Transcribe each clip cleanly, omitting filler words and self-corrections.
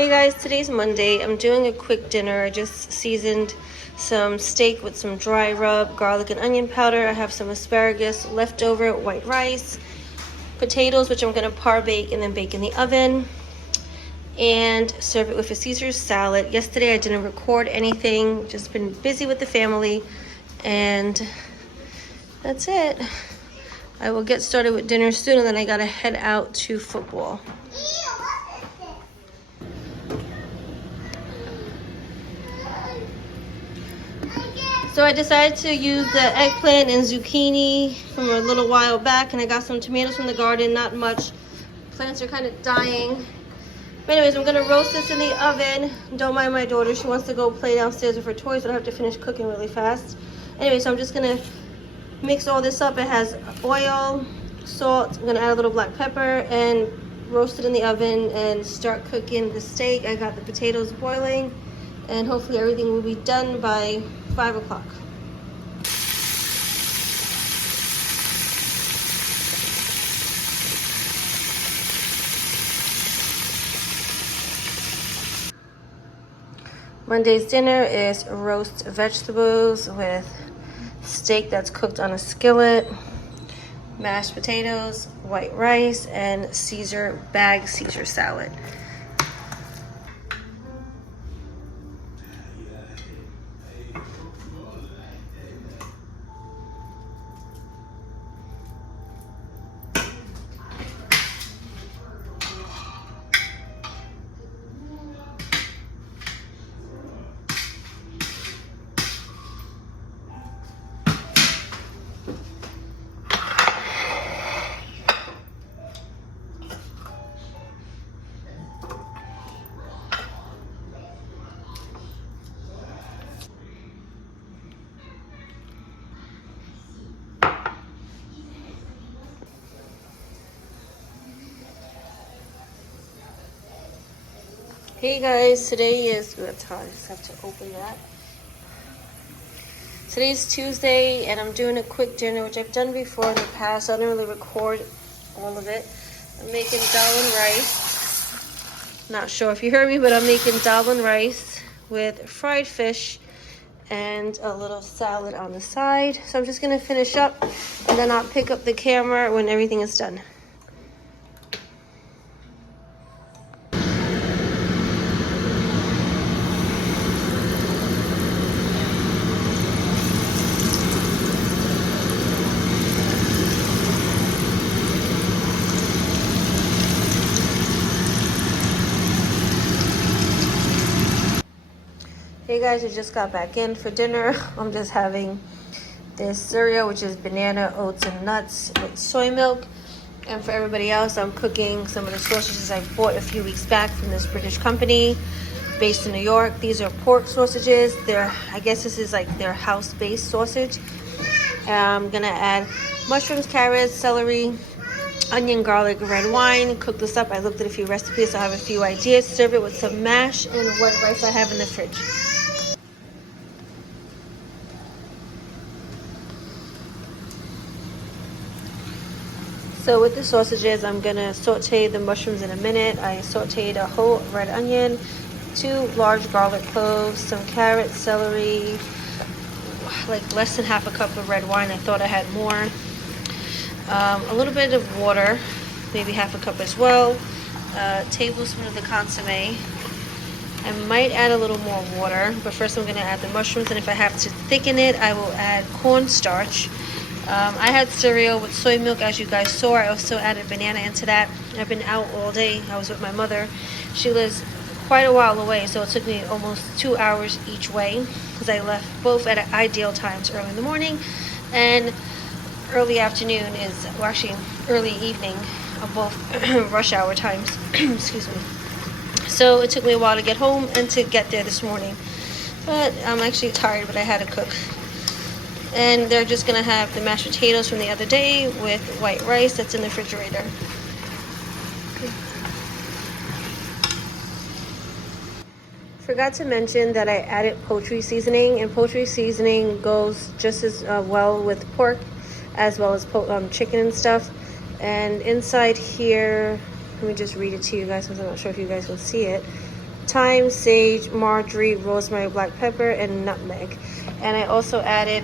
Hey guys, today's Monday. I'm doing a quick dinner. I just seasoned some steak with some dry rub, garlic and onion powder. I have some asparagus, leftover white rice, potatoes, which I'm gonna par bake and then bake in the oven, and serve it with a Caesar salad. Yesterday I didn't record anything, just been busy with the family, and that's it. I will get started with dinner soon, and then I gotta head out to football. So I decided to use the eggplant and zucchini from a little while back, and I got some tomatoes from the garden, not much. Plants are kind of dying. But anyways, I'm gonna roast this in the oven. Don't mind my daughter, she wants to go play downstairs with her toys, so I have to finish cooking really fast. Anyway, so I'm just gonna mix all this up. It has oil, salt, I'm gonna add a little black pepper and roast it in the oven and start cooking the steak. I got the potatoes boiling, and hopefully everything will be done by 5 o'clock. Monday's dinner is roast vegetables with steak that's cooked on a skillet, mashed potatoes, white rice, and Caesar salad. Hey guys, today is, I just have to open that. Today's Tuesday, and I'm doing a quick dinner, which I've done before in the past. I don't really record all of it. I'm making dal and rice. Not sure if you heard me, but I'm making dal and rice with fried fish and a little salad on the side. So I'm just gonna finish up, and then I'll pick up the camera when everything is done. Hey guys, I just got back in for dinner. I'm just having this cereal, which is banana, oats, and nuts with soy milk. And for everybody else, I'm cooking some of the sausages I bought a few weeks back from this British company based in New York. These are pork sausages. I guess this is like their house-based sausage. I'm gonna add mushrooms, carrots, celery, onion, garlic, red wine. Cook this up. I looked at a few recipes, so I have a few ideas. Serve it with some mash and white rice I have in the fridge. So with the sausages, I'm gonna saute the mushrooms in a minute. I sauteed a whole red onion, 2 large garlic cloves, some carrots, celery, like less than half a cup of red wine. I thought I had more. A little bit of water, maybe half a cup as well. A tablespoon of the consomme. I might add a little more water, but first I'm gonna add the mushrooms, and if I have to thicken it, I will add cornstarch. I had cereal with soy milk, as you guys saw. I also added banana into that. I've been out all day. I was with my mother. She lives quite a while away, so it took me almost 2 hours each way, because I left both at ideal times, early in the morning and early afternoon well, actually early evening, of both rush hour times. Excuse me. So it took me a while to get home and to get there this morning, but I'm actually tired, but I had to cook. And they're just gonna have the mashed potatoes from the other day with white rice that's in the refrigerator. Forgot to mention that I added poultry seasoning, and poultry seasoning goes just as well with pork as well as chicken and stuff. And inside here, let me just read it to you guys because I'm not sure if you guys will see it. thyme, sage, marjoram, rosemary, black pepper, and nutmeg. And I also added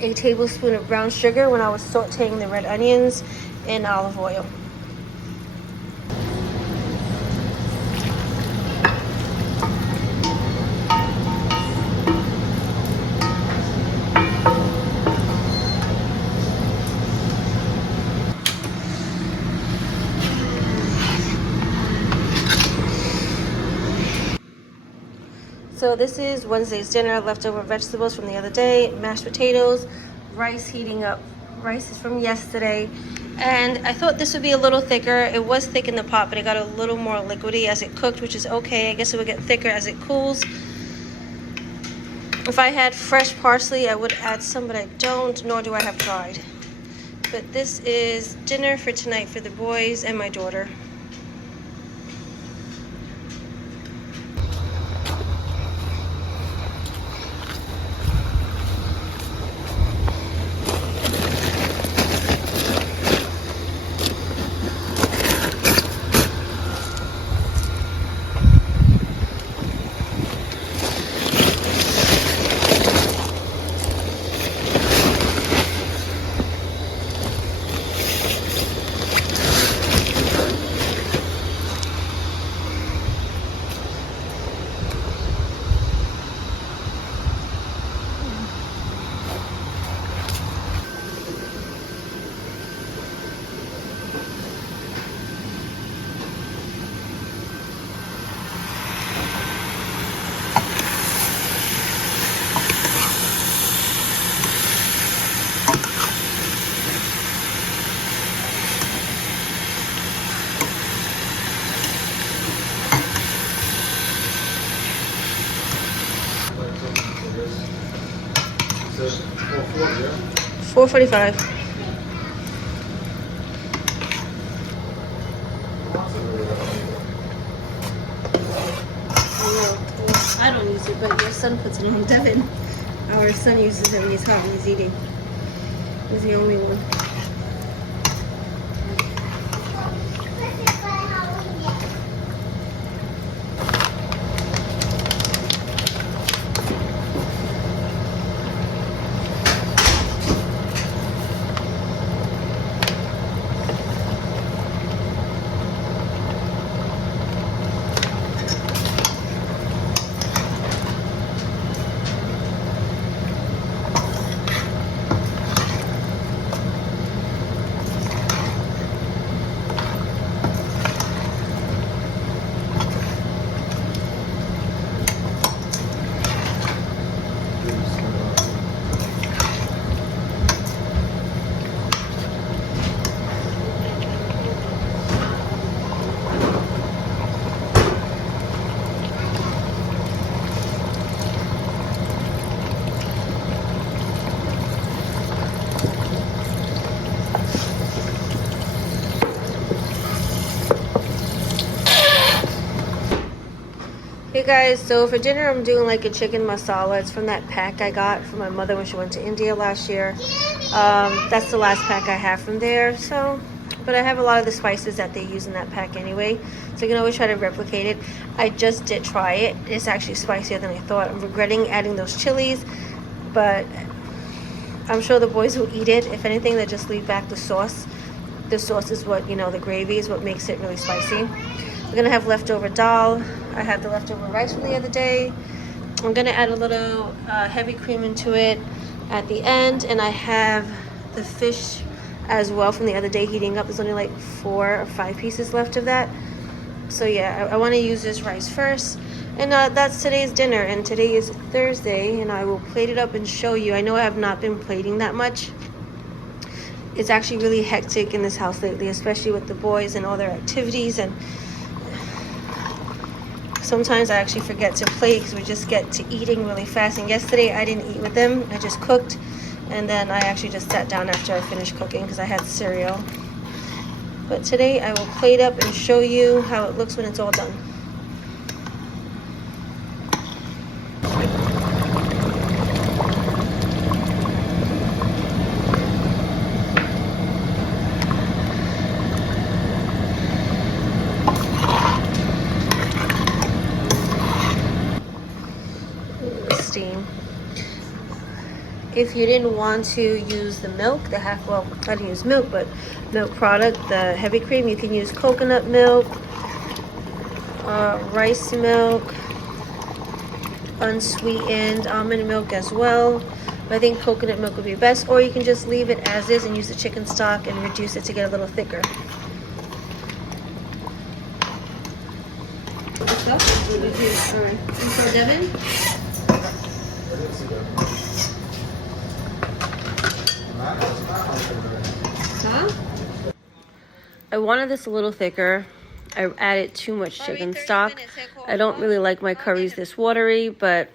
a tablespoon of brown sugar when I was sauteing the red onions in olive oil. So this is Wednesday's dinner, leftover vegetables from the other day, mashed potatoes, rice heating up. Rice is from yesterday. And I thought this would be a little thicker. It was thick in the pot, but it got a little more liquidy as it cooked, which is okay. I guess it would get thicker as it cools. If I had fresh parsley, I would add some, but I don't, nor do I have dried. But this is dinner for tonight for the boys and my daughter. $4.45. I don't use it, but your son puts it on. Devin, our son uses it when he's hot and he's eating. He's the only one. Hey guys, so for dinner I'm doing like a chicken masala. It's from that pack I got from my mother when she went to India last year. That's the last pack I have from there. So, but I have a lot of the spices that they use in that pack anyway, so you can always try to replicate it. I just did try it. It's actually spicier than I thought. I'm regretting adding those chilies, but I'm sure the boys will eat it. If anything, they'll just leave back the sauce. The sauce is what, the gravy is what makes it really spicy. We're gonna have leftover dal. I had the leftover rice from the other day. I'm gonna add a little heavy cream into it at the end, and I have the fish as well from the other day heating up. There's only like 4 or 5 pieces left of that. So yeah, I want to use this rice first, and that's today's dinner. And today is Thursday, and I will plate it up and show you. I know I have not been plating that much. It's actually really hectic in this house lately, especially with the boys and all their activities, and sometimes I actually forget to plate because we just get to eating really fast. And yesterday I didn't eat with them. I just cooked, and then I actually just sat down after I finished cooking because I had cereal. But today I will plate up and show you how it looks when it's all done. If you didn't want to use the milk, well, I didn't use milk, but milk product, the heavy cream, you can use coconut milk, rice milk, unsweetened almond milk as well. But I think coconut milk would be best, or you can just leave it as is and use the chicken stock and reduce it to get a little thicker. What's up? What did you? All right. You saw Devin? Huh? I wanted this a little thicker. I added too much chicken stock. I don't really like my curries this watery, but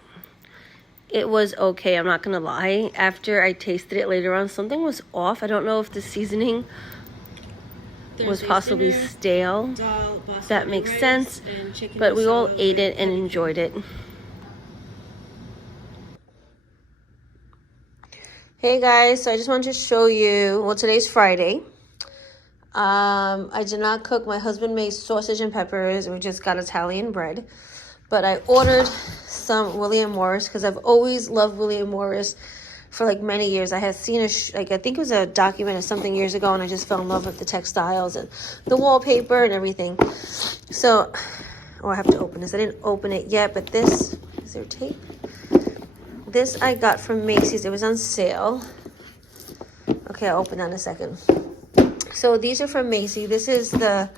it was okay. I'm not gonna lie. After I tasted it later on, something was off. I don't know if the seasoning was possibly stale. That makes sense, but we all ate it and enjoyed it. Hey guys, so I just wanted to show you, well, today's Friday. I did not cook. My husband made sausage and peppers. We just got Italian bread. But I ordered some William Morris because I've always loved William Morris for like many years. I had seen I think it was a document or something years ago, and I just fell in love with the textiles and the wallpaper and everything. So, oh, I have to open this. I didn't open it yet, but this, is there tape? This I got from Macy's. It was on sale. Okay, I'll open that in a second. So these are from Macy's. This is the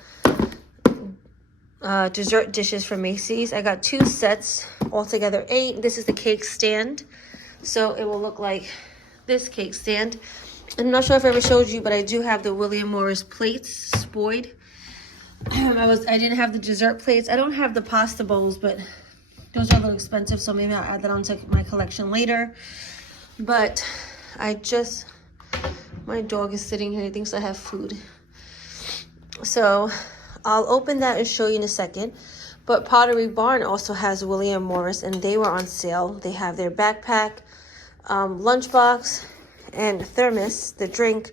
dessert dishes from Macy's. I got 2 sets, altogether 8. This is the cake stand. So it will look like this cake stand. I'm not sure if I ever showed you, but I do have the William Morris plates, Spode. I didn't have the dessert plates. I don't have the pasta bowls, but those are a little expensive, so maybe I'll add that onto my collection later. But my dog is sitting here. He thinks I have food. So I'll open that and show you in a second. But Pottery Barn also has William Morris, and they were on sale. They have their backpack, lunchbox, and thermos, the drink.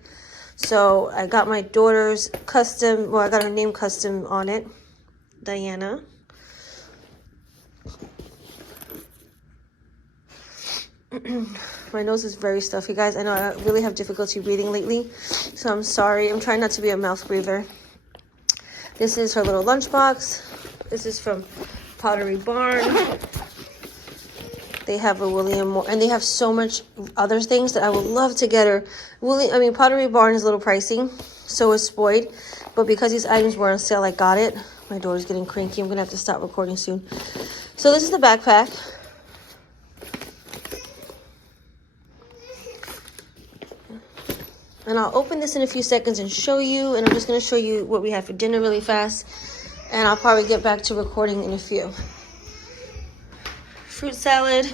So I got my daughter's custom, well, I got her name custom on it, Diana. My nose is very stuffy, guys. I know I really have difficulty breathing lately, so I'm sorry. I'm trying not to be a mouth breather. This is her little lunchbox. This is from Pottery Barn. They have a William Morris, and they have so much other things that I would love to get her. Pottery Barn is a little pricey, so is Spode, but because these items were on sale, I got it. My daughter's getting cranky. I'm gonna have to stop recording soon. So this is the backpack. And I'll open this in a few seconds and show you, and I'm just gonna show you what we had for dinner really fast, and I'll probably get back to recording in a few. Fruit salad.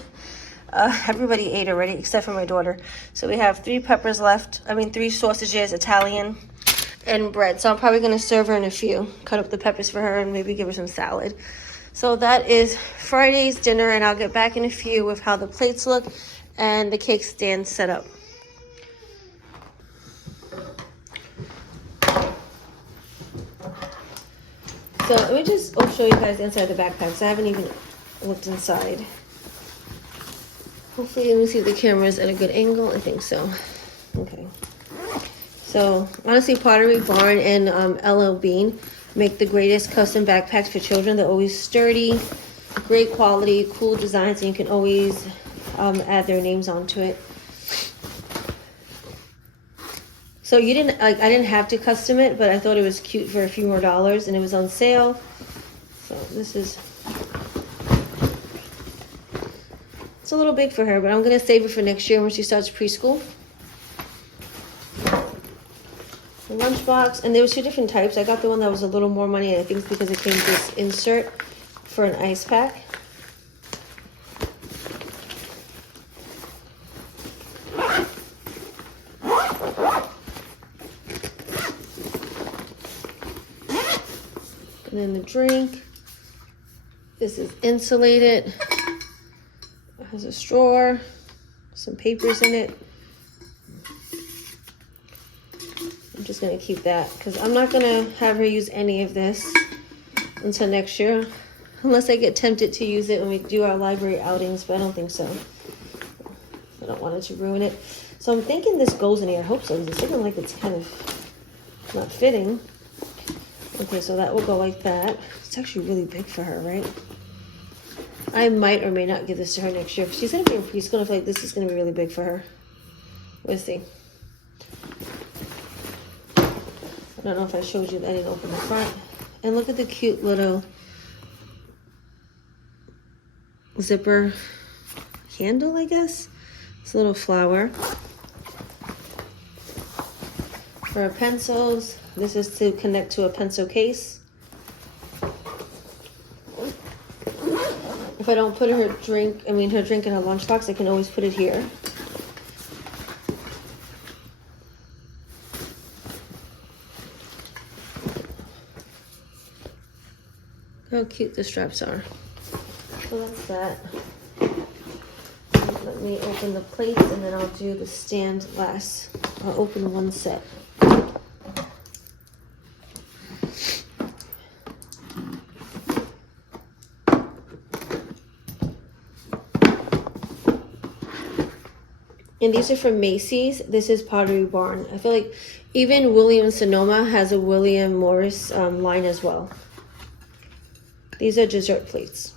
Everybody ate already except for my daughter. So we have 3 peppers left. 3 sausages, Italian, and bread. So I'm probably gonna serve her in a few. Cut up the peppers for her and maybe give her some salad. So that is Friday's dinner, and I'll get back in a few with how the plates look and the cake stand set up. So let me just show you guys inside the backpack. So I haven't even looked inside. Hopefully you can see the cameras at a good angle. I think so. Okay. So honestly, Pottery Barn and LL Bean make the greatest custom backpacks for children. They're always sturdy, great quality, cool designs, and you can always add their names onto it. So I didn't have to custom it, but I thought it was cute for a few more dollars, and it was on sale. So it's a little big for her, but I'm gonna save it for next year when she starts preschool. The lunchbox, and there was 2 different types. I got the one that was a little more money, I think it's because it came with this insert for an ice pack. And then the drink. This is insulated. It has a straw, some papers in it. I'm just gonna keep that because I'm not gonna have her use any of this until next year, unless I get tempted to use it when we do our library outings, but I don't think so. So don't want it to ruin it. So I'm thinking this goes in here. I hope so, because it's looking like it's kind of not fitting. Okay, so that will go like that. It's actually really big for her, right? I might or may not give this to her next year. If she's going to be in preschool, I feel like this is going to be really big for her. We'll see. I don't know if I showed you that I didn't open the front. And look at the cute little zipper handle, I guess. It's a little flower. For our pencils, this is to connect to a pencil case. If I don't put her drink in her lunchbox, I can always put it here. How cute the straps are. So that's that. Let me open the plates and then I'll do the stand last. I'll open one set. And these are from Macy's. This is Pottery Barn. I feel like even Williams Sonoma has a William Morris line as well. These are dessert plates.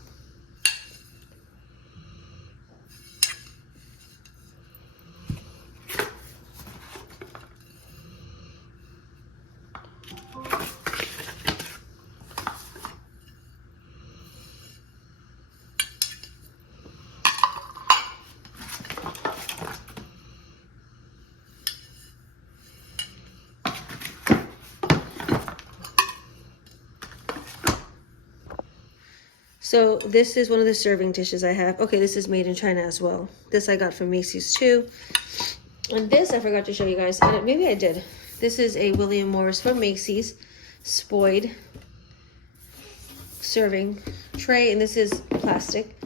So this is one of the serving dishes I have. Okay, this is made in China as well. This I got from Macy's too. And this I forgot to show you guys. Maybe I did. This is a William Morris from Macy's Spode serving tray, and this is plastic.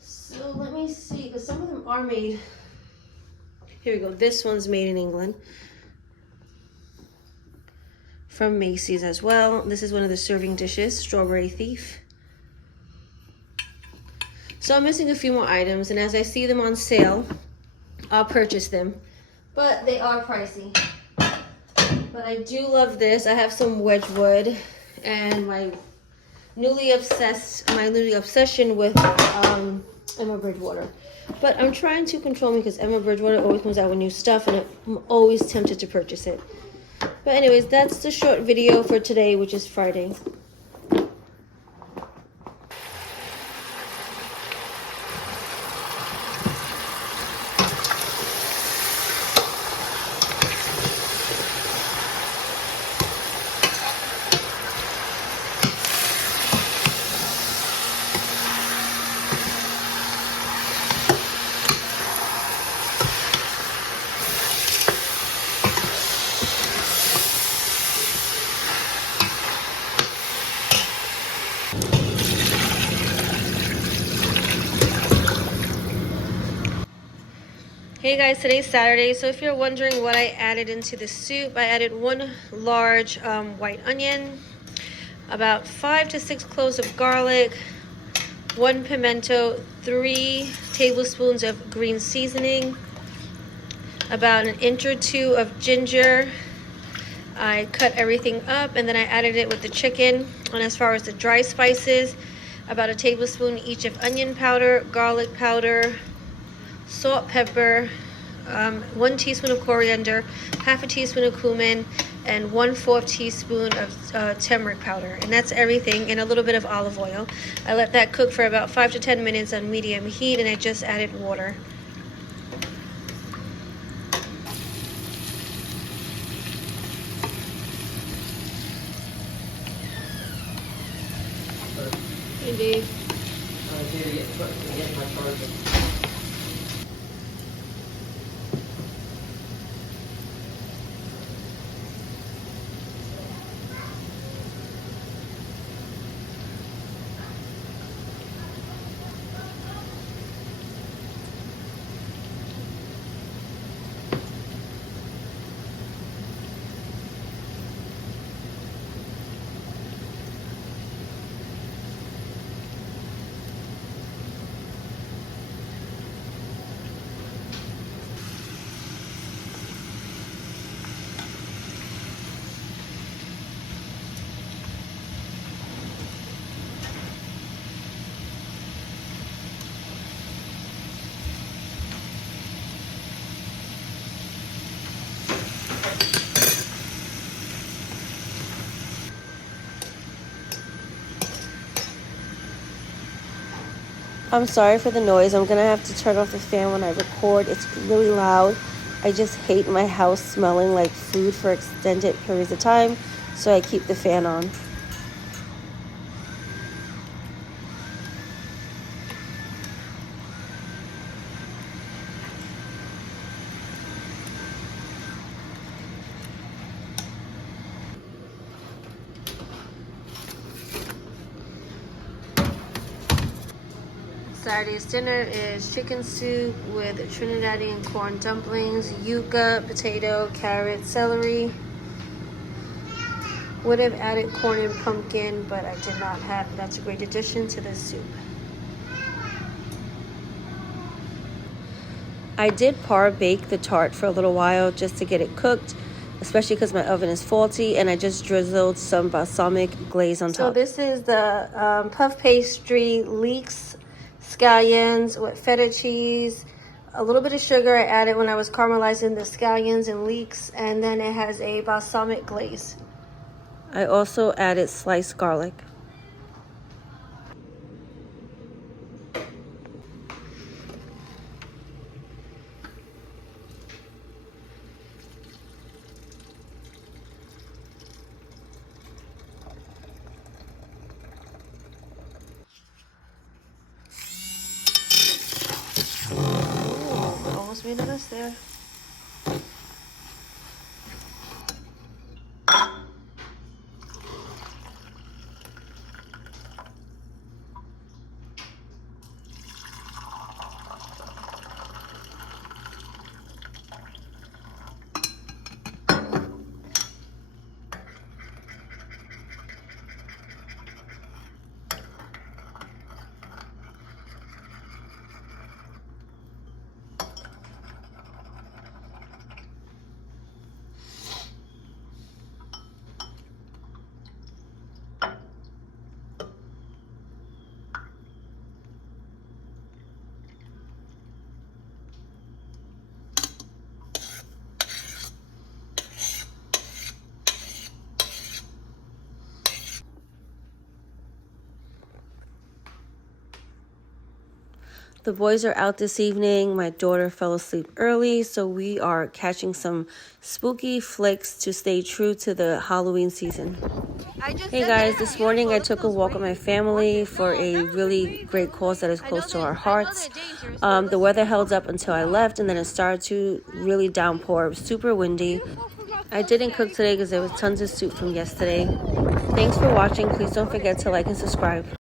So let me see, because some of them are made. Here we go. This one's made in England. From Macy's as well. This is one of the serving dishes, Strawberry Thief. So I'm missing a few more items, and as I see them on sale, I'll purchase them. But they are pricey. But I do love this. I have some Wedgwood, and my newly obsession with Emma Bridgewater. But I'm trying to control me because Emma Bridgewater always comes out with new stuff, and I'm always tempted to purchase it. But anyways, that's the short video for today, which is Friday. Hey guys, today's Saturday, so if you're wondering what I added into the soup, I added one large white onion, about 5 to 6 cloves of garlic, 1 pimento, 3 tablespoons of green seasoning, about an inch or two of ginger. I cut everything up and then I added it with the chicken. And as far as the dry spices, about a tablespoon each of onion powder, garlic powder, salt, pepper, 1 teaspoon of coriander, half a teaspoon of cumin, and 1/4 teaspoon of turmeric powder. And that's everything, and a little bit of olive oil. I let that cook for about 5 to 10 minutes on medium heat, and I just added water. Hey, Dave. Get my charger. I'm sorry for the noise. I'm gonna have to turn off the fan when I record. It's really loud. I just hate my house smelling like food for extended periods of time, so I keep the fan on. Saturday's dinner is chicken soup with Trinidadian corn dumplings, yuca, potato, carrot, celery. Would have added corn and pumpkin, but I did not have. That's a great addition to this soup. I did par bake the tart for a little while just to get it cooked, especially because my oven is faulty, and I just drizzled some balsamic glaze on top. So this is the puff pastry leeks scallions with feta cheese, a little bit of sugar I added when I was caramelizing the scallions and leeks, and then it has a balsamic glaze. I also added sliced garlic. Almost made a mess there. The boys are out this evening. My daughter fell asleep early, so we are catching some spooky flicks to stay true to the Halloween season. Hey guys, this morning I took a walk with my family for a really great cause that is close to our hearts. The weather held up until I left, and then it started to really downpour. It was super windy. I didn't cook today because there was tons of soup from yesterday. Thanks for watching. Please don't forget to like and subscribe.